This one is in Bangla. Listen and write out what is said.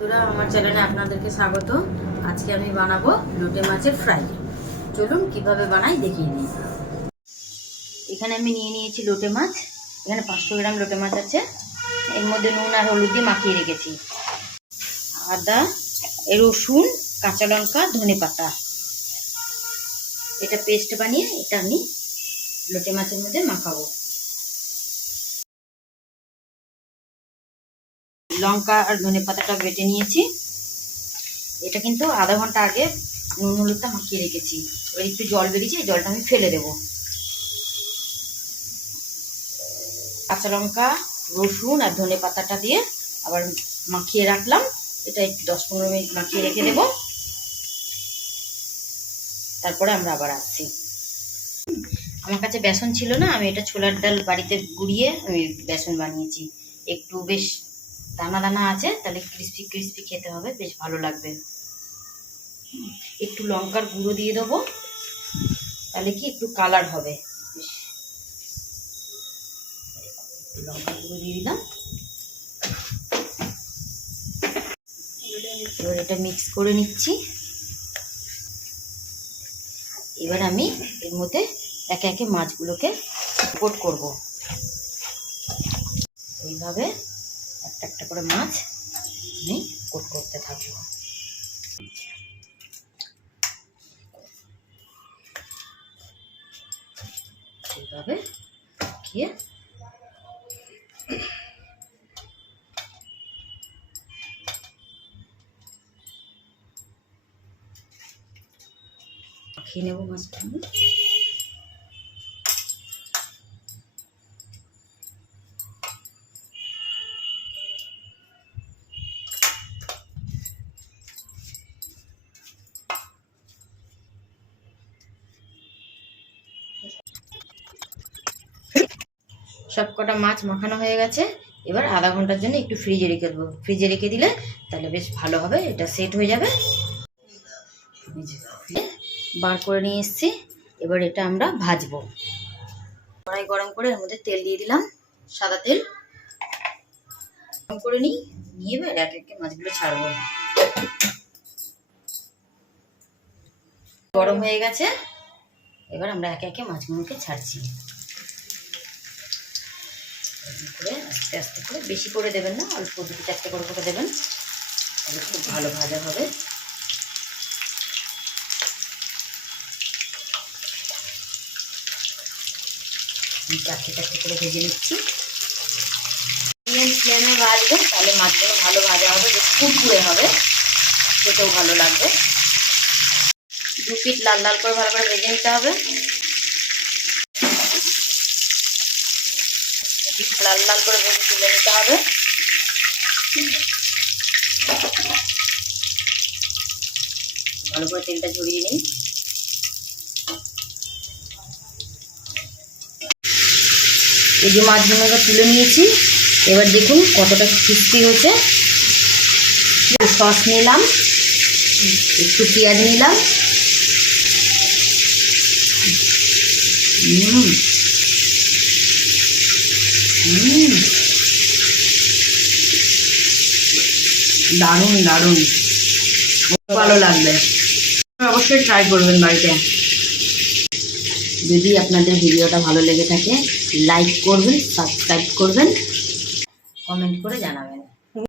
বন্ধুরা, আমার চ্যানেলে আপনাদেরকে স্বাগত। আজকে আমি বানাবো লোটে মাছের ফ্রাই। চলুন কিভাবে বানাই দেখিয়ে দিই। এখানে আমি নিয়ে নিয়েছি লোটে মাছ। এখানে 500 গ্রাম লোটে মাছ আছে। এর মধ্যে নুন আর হলুদ দিয়ে মাখিয়ে রেখেছি। আদা, রসুন, কাঁচা লঙ্কা, ধনেপাতা, এটা পেস্ট বানিয়ে এটা আমি লোটে মাছের মধ্যে মাখাবো। লঙ্কা আর ধনেপাতাটা বেটে নিয়েছি। এটা কিন্তু আধা ঘন্টা আগে নুন হলুদটা মাখিয়ে রেখেছি। এবার একটু জল বেরিয়েছে, এই জলটা আমি ফেলে দেবো। কাঁচা লঙ্কা, রসুন আর ধনেপাতাটা দিয়ে আবার মাখিয়ে রাখলাম। এটা একটু 10-15 মিনিট মাখিয়ে রেখে দেবো। তারপরে আমরা আবার আসছি। আমার কাছে বেসন ছিল না, আমি এটা ছোলার ডাল বাড়িতে গুঁড়িয়ে আমি বেসন বানিয়েছি। একটু বেশ দানা দানা আছে, তাহলে ক্রিস্পি ক্রিস্পি খেতে হবে, বেশ ভালো লাগবে। একটু লঙ্কার গুঁড়ো দিয়ে দেবো, তাহলে কি একটু কালার হবে। বেশ একটু লঙ্কার গুঁড়ো দিয়ে দিলাম। এবার এটা মিক্স করে নিচ্ছি। এবার আমি এর মধ্যে একে একে মাছগুলোকে কোট করব। এইভাবে একটা একটা করে মাছ আমি কোট করতে থাকবো। এইভাবে খেয়ে খেয়ে নেবো মাছটা। সব কটা মাছ মাখানো হয়ে গেছে। এবার আধা ঘন্টার জন্য একটু ফ্রিজে রেখে দেবো। ফ্রিজে রেখে দিলে তাহলে বেশ ভালো হবে, এটা সেট হয়ে যাবে। বার করে নিয়ে এসেছি। এবার এটা আমরা ভাজবো। কড়াই গরম করে এর মধ্যে তেল দিয়ে দিলাম, সাদা তেল গরম করে নিয়ে এবার এক একে মাছগুলো ছাড়বো। গরম হয়ে গেছে, এবার আমরা একে একে মাছগুলোকে ছাড়ছি। করে আস্তে আস্তে করে, বেশি করে দেবেন না, অল্প 2-4টে করে দেবেন, তাহলে খুব ভালো ভাজা হবে। আমি 4টে করে ভেজে নিচ্ছি। মিডিয়াম ফ্লেমে ভাজবেন, তাহলে মাছগুলো ভালো ভাজা হবে, বেশ কুরকুরে হবে, খেতেও ভালো লাগবে। 2 পিঠ লাল লাল করে ভালো করে ভেজে নিতে হবে। লাল লাল করে ভেজে তুলে নিতে হবে। ভালো করে তেলটা ঝরিয়ে নিই। এই যে মাছগুলোকে তুলে নিয়েছি। এবার দেখুন কতটা ক্রিস্পি হয়েছে। সস নিলাম, একটু পেঁয়াজ নিলাম। দারুণ দারুণ, ভালো লাগবে। অবশ্যই ট্রাই করবেন বাড়িতে। যদি আপনাদের ভিডিওটা ভালো লেগে থাকে, লাইক করবেন, সাবস্ক্রাইব করবেন, কমেন্ট করে জানাবেন।